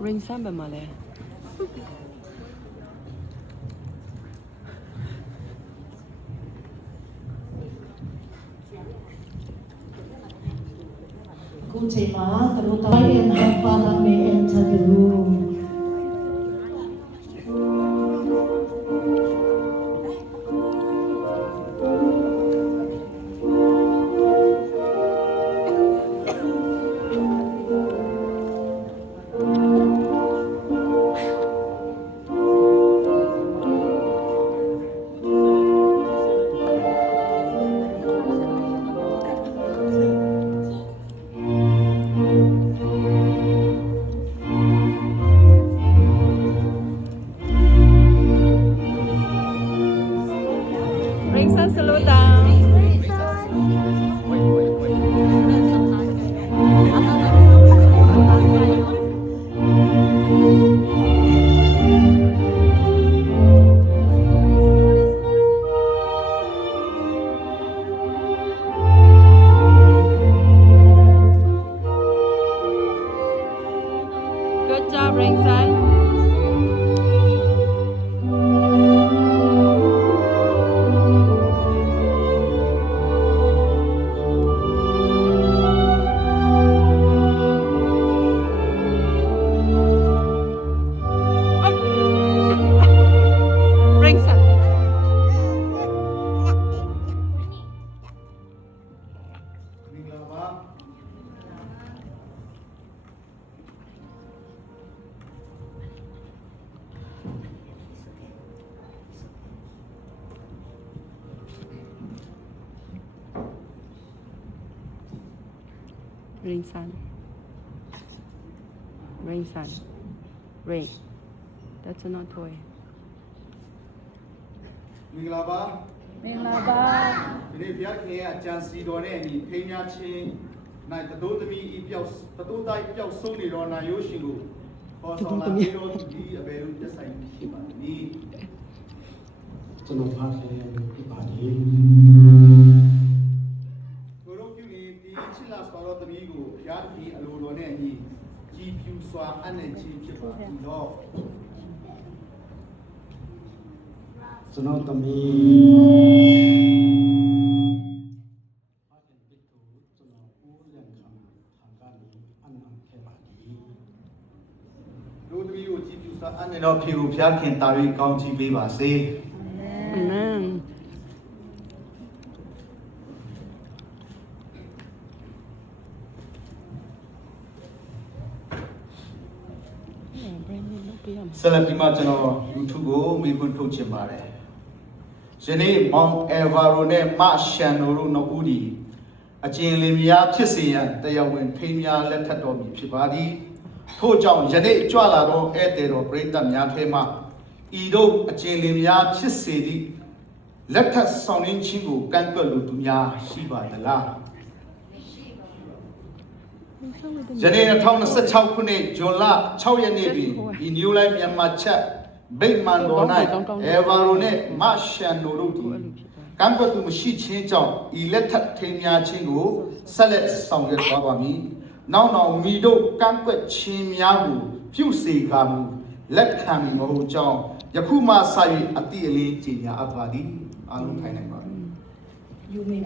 ring samba male. Kucema, the Rotarian Father may enter the room. Ring san slow down. Good job, ring san. Ring san. Ring san. Ring. That's not toy. မင်္ဂလာပါ မင်္ဂလာပါ ဒီနေ့ဘုရားခင်ရဲ့အကြံစီတော်နဲ့အညီဖိညာချင်းနိုင်တတိုးသမီးဤပြောက်တတိုးတိုင်းပြောက်ဆုံးနေတော်နာယိုးရှင်ကိုပေါ်ဆောင်လာပြီးတော့ဒီအဘယ်လိုသက်ဆိုင်ရှိပါသနည်း ကျွန်တော်ဖားခဲပြပါလေ ကိုရောပြုနေဒီချစ်လာတော်သမီးကိုဘုရားခင်အလိုတော်နဲ့အညီကြည်ဖြူစွာအနက်ချင်းဖြစ်ပါသည်တော့ ကျွန်တော်သမီးဖားခဲပြတူကျွန်တော်ဦးရန်ခံခံကနေအနံခဲပါလေ တို့သမီးကိုကြည်ဖြူစွာအနက်တော်ဖြေကိုဘုရားခင်တာ၍ကောင်းချီးပေးပါစေ Amen. Yeah, ဆက်လက်ပြီးမှကျွန်တော် YouTube ကိုမေးခွန်းထုတ်ချင်ပါတယ်။ယနေ့ Mount Everest နဲ့ Mount Shannon တို့နှစ်ဦးဒီအကျဉ်းလင်များဖြစ်စေရန်တရားဝင်ထိမ်းများလက်ထပ်တော်မူဖြစ်ပါသည်။ထို့ကြောင့်ယနေ့ကြွလာသောဧည့်သည်တော်ပရိသတ်များထဲမှဤတို့အကျဉ်းလင်များဖြစ်စေသည့်လက်ထပ်ဆောင်ရင်းချင်းကိုကန့်ကွက်လိုသူများရှိပါသလား။ ယနေ့2026ခုနှစ်ဇွန်လ6ရက်နေ့တွင်ဒီ New Life မြန်မာချက်ဗိမာန်တော်၌အေဗာရိုနဲ့မရှန်နိုတို့သည်ကံပတ်သူမရှိချင်းကြောင့်ဤလက်ထပ်ထိမ်းများခြင်းကိုဆက်လက်ဆောင်ရွက်သွားပါမည်။နောက်မိတို့ကံကွက်ခြင်းများကိုပြုစေကာမူလက်ခံမည်မဟုတ်ကြောင်းယခုမှစ၍အတိအလင်းကြေညာအပ်ပါသည်။အားလုံးထိုင်နိုင်ပါသည်။ You may